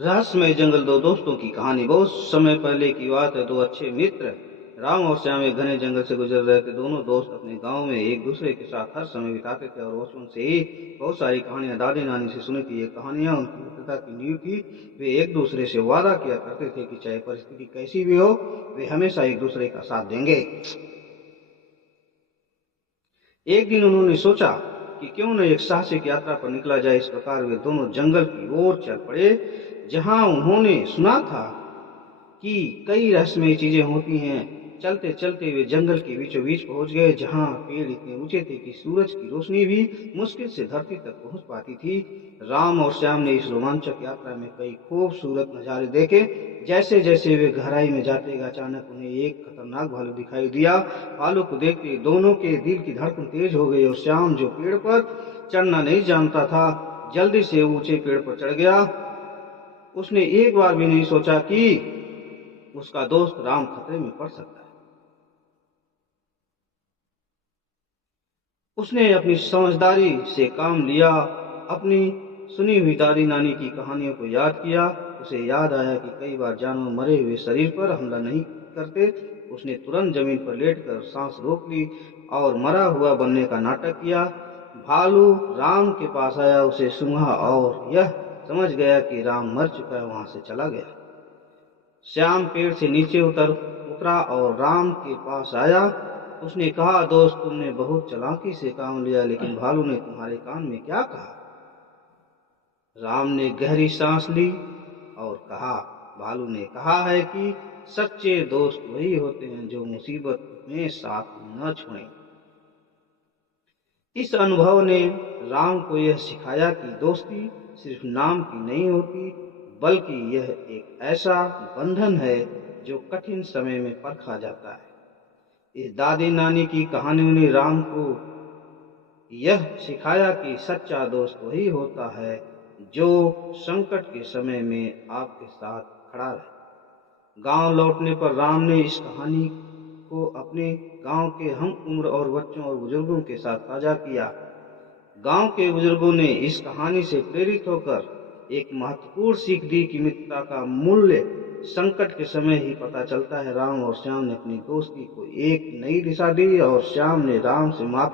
रहस्यमय जंगल। दो दोस्तों की कहानी। बहुत समय पहले की बात है। दो अच्छे मित्र राम और श्याम एक घने जंगल से गुजर रहे थे। दोनों दोस्त अपने गांव में एक दूसरे के साथ हर समय बिताते थे और बचपन से ही बहुत सारी कहानियां दादी नानी से सुनी थी। ये कहानियां उनकी मित्रता की नींव थी। वे एक दूसरे से वादा किया करते थे कि चाहे परिस्थिति कैसी भी हो, वे हमेशा एक दूसरे का साथ देंगे। एक दिन उन्होंने सोचा कि क्यों न एक साहसिक यात्रा पर निकला जाए। इस प्रकार वे दोनों जंगल की ओर चल पड़े, जहां उन्होंने सुना था कि कई रहस्यमय चीजें होती हैं। चलते चलते वे जंगल के बीचों बीच पहुंच गए, जहां पेड़ इतने ऊंचे थे कि सूरज की रोशनी भी मुश्किल से धरती तक पहुंच पाती थी। राम और श्याम ने इस रोमांचक यात्रा में कई खूबसूरत नजारे देखे। जैसे जैसे वे गहराई में जाते गए, अचानक उन्हें एक खतरनाक भालू दिखाई दिया। भालू को देखते ही दोनों के दिल की धड़कन तेज हो गई और श्याम, जो पेड़ पर चढ़ना नहीं जानता था, जल्दी से ऊंचे पेड़ पर चढ़ गया। उसने एक बार भी नहीं सोचा कि उसका दोस्त राम खतरे में पड़ सकता है। उसने अपनी समझदारी से काम लिया, अपनी सुनी हुई दादी नानी की कहानियों को याद किया। उसे याद आया कि कई बार जानवर मरे हुए शरीर पर हमला नहीं करते। उसने तुरंत जमीन पर लेटकर सांस रोक ली और मरा हुआ बनने का नाटक किया। भालू राम के पास आया, उसे सूंघा और यह समझ गया कि राम मर चुका है, वहां से चला गया। श्याम पेड़ से नीचे उतरा और राम के पास आया। उसने कहा, दोस्त, तुमने बहुत चालाकी से काम लिया, लेकिन भालू ने तुम्हारे कान में क्या कहा? राम ने गहरी सांस ली और कहा, भालू ने कहा है कि सच्चे दोस्त वही होते हैं जो मुसीबत में साथ न छोड़ें। इस अनुभव ने राम को यह सिखाया कि दोस्ती सिर्फ नाम की नहीं होती, बल्कि यह एक ऐसा बंधन है जो कठिन समय में परखा जाता है। इस दादी नानी की कहानियों ने राम को यह सिखाया कि सच्चा दोस्त वही होता है जो संकट के समय में आपके साथ खड़ा रहे। गांव लौटने पर राम ने इस कहानी को अपने गांव के हम उम्र और बच्चों और बुजुर्गों के साथ साझा किया। गांव के बुजुर्गों ने इस कहानी से प्रेरित होकर एक महत्वपूर्ण सीख दी कि मित्रता का मूल्य संकट के समय ही पता चलता है। राम और श्याम ने अपनी दोस्ती को एक नई दिशा दी और श्याम ने राम से माफी